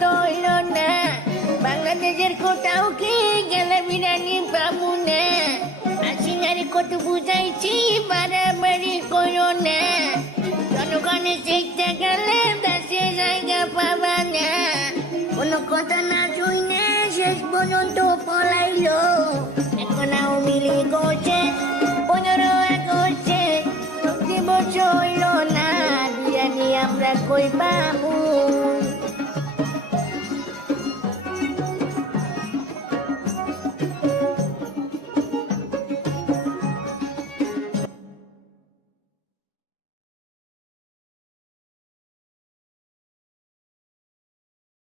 তো হইল না, বাংলাদেশের কোথাও কি গেলে বিরিয়ানি পাবো না। আসিনারে কত বুঝাইছি বাড়াবাড়ি করো না, জনগণে শিখতে গেলে দেশে জায়গা পাবা না। কোনো কথা না শুনে শেষ পর্যন্ত পলাইলো। এখন আওয়ামী লীগ করছে 15 আগস্টে, 20 বছর হইল না, বিরিয়ানি আমরা কই পাবো